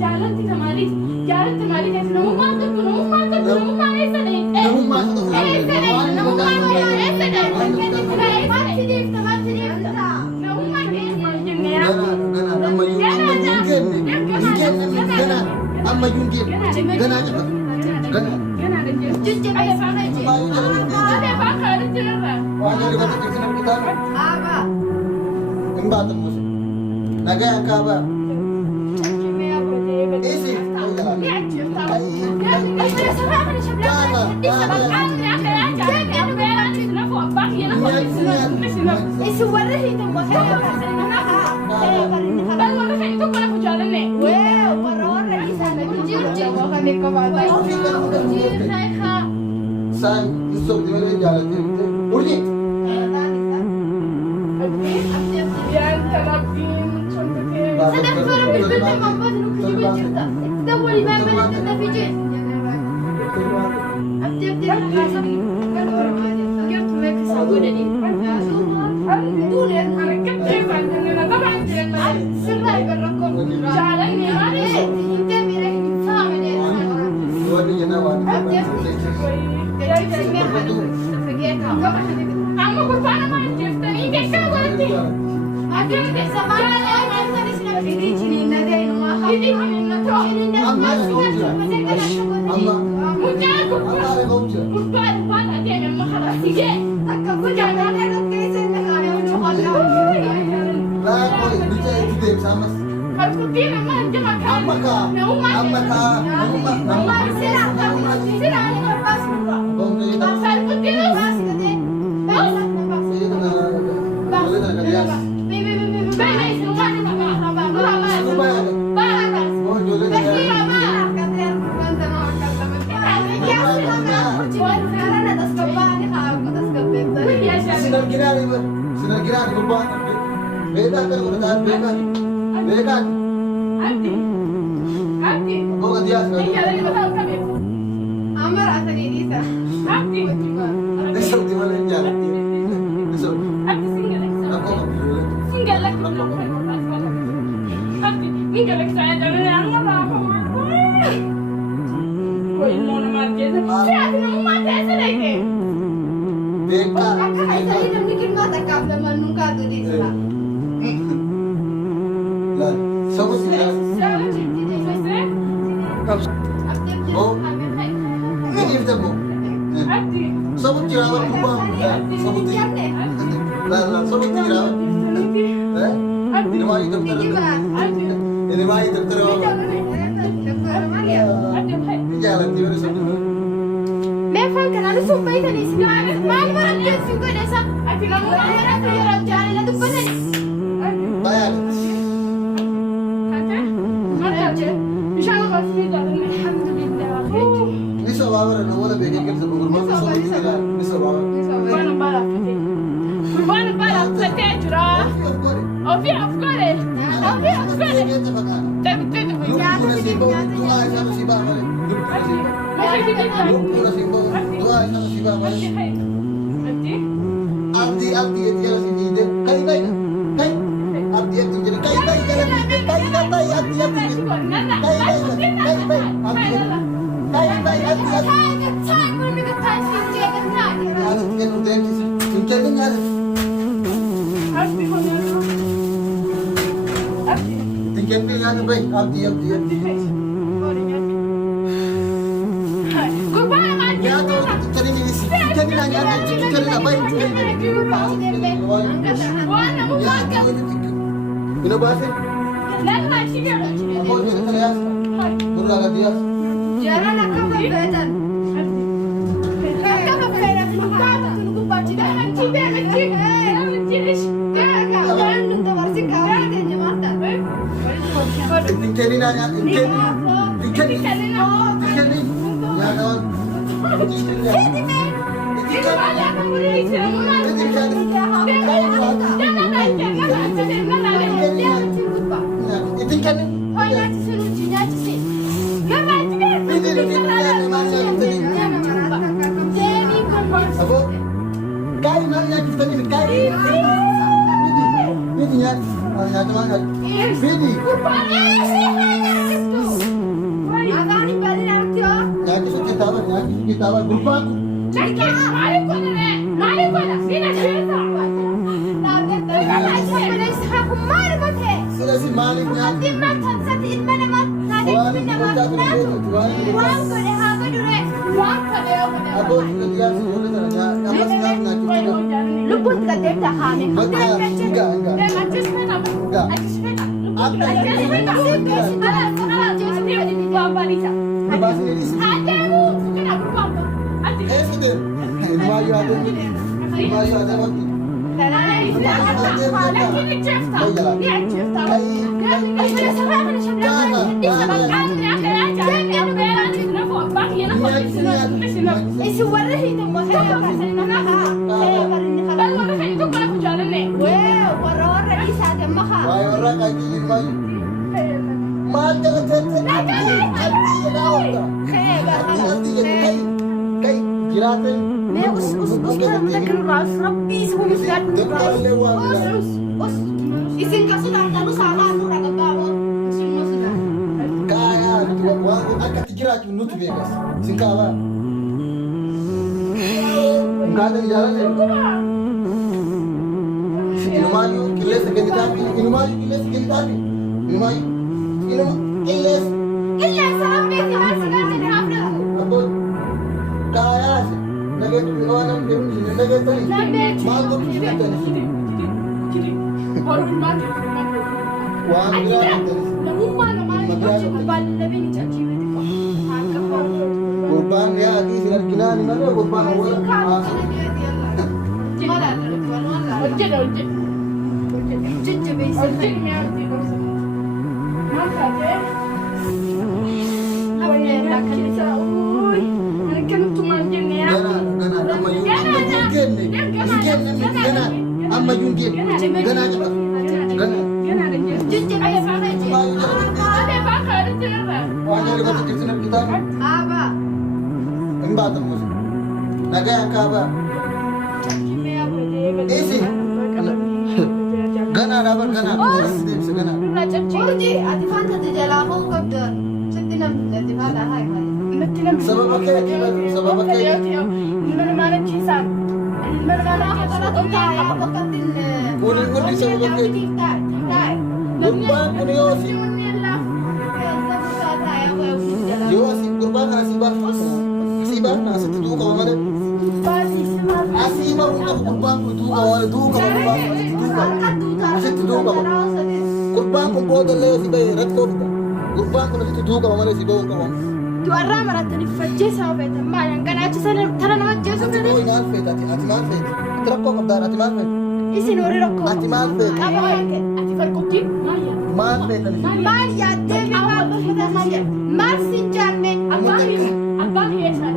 jaalatti maaliif eessa namummaan qabdu namummaan eessa ta'e Aba gurbaan kun. Lagi maaliif godhame? Maaliif godha? Sina keessa. Silasi maaliif nyaata? Waan gurgurtaa ture beektu waan aboo guyyaa si fuula sana nyaata ammas nyaata nyaachuu lubbuun gaddeetta haame. bakka isin kasih tahu salah aku raga bawa semua sudah. Kaya waan akka itti jiraatu nuti beekas. Sin kaaba. Ngaadan jaalale. Inumaayyuu qilleensa gannitaafi. Inumaayyuu qilleensa gannitaafi. Inuma qilleensa. Qilleensa hammeeti maal sigaatti dhaafna. Abboon kaayaas nageetu waan namni beeku isin nageettani. Maal godhu isin waan biraa gurbaan yaa'ii isin arginaan malee gurbaan amma yungeen ganaa jaba ganaa waan jala gadi jirtin argitaa hin baatan musu nagaa akka abaa isi ganaa dhaabar ganaa deemsa ganaa sababa kee sababa kee Uni sababa kee gurbaan kun yoo si gurbaan kana si baafna asitti duuka malee asii baruu qabu gurbaan kun duuka gurbaan asitti duuka gurbaan kun booda illee si bahee rakkoo fida gurbaan kun asitti duuka malee si bahuu qabu. Duarraa marattanii fajjeessaa feetan maaliin ganaachisan tana nama jeesu ati maal feeta ati maal feeta ati rakkoo qabdaan ati maal feeta isin horii rakkoo ati maal feeta ati farqootii maal feeta maal yaaddee maal si jaamme abbaan keessaa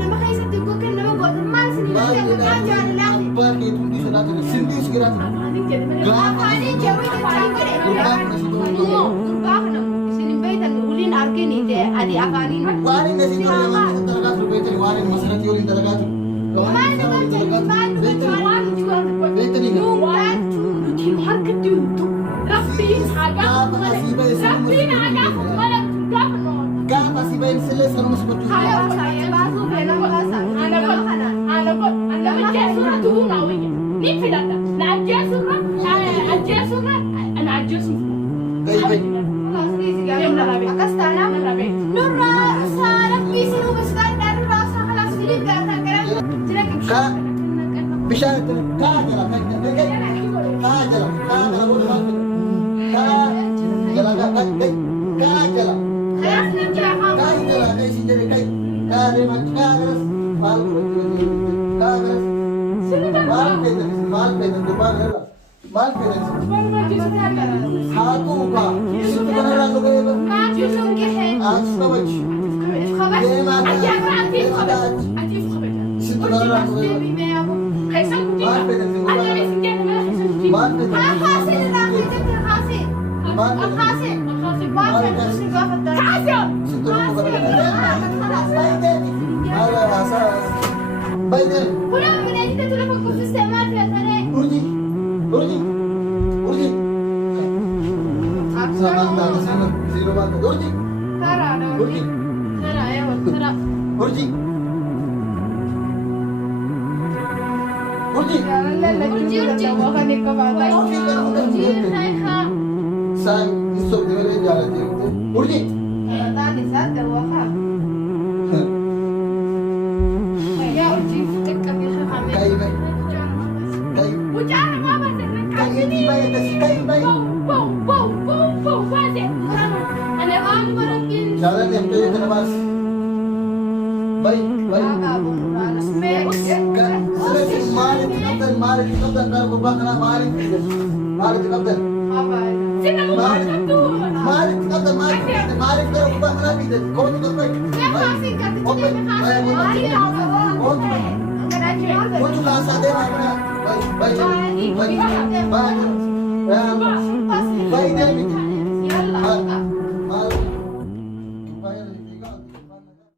nama keessatti goggeen nama gootan maal si abbaa keetu hundi sodaatu sindii si giraatu afaanii jeewwii jechaan godhe uliin arginu ta'e adi afaaniin waan inni asiin dalagaa dalagaa ture beekani waan inni masaratii waliin dalagaa ture maal beekani nuti harka diimtu rabbiin gaafa si bahin sillee sanuma si gochuu baasuu beelama baasaa nama jeesurra tuhuu naawiyya ni fidadha na ajjeesurra na ajjeesuuf akas taanaan nurraa saarabbii sinuu biskaadhaa nurraa saa kalaas filiif gaartaan gara bishaan kaa jala Tara, urji urji sang isok dimana jalan dia urji kai bay kai ini bay kasi kai bay jalan yang tuh itu mas bay bay mari tikapdan kalau berbah kena mari tikapdan mari tikapdan mari kalau berbah kena bidan kau tikap bay kau juga asal mana bay bay bay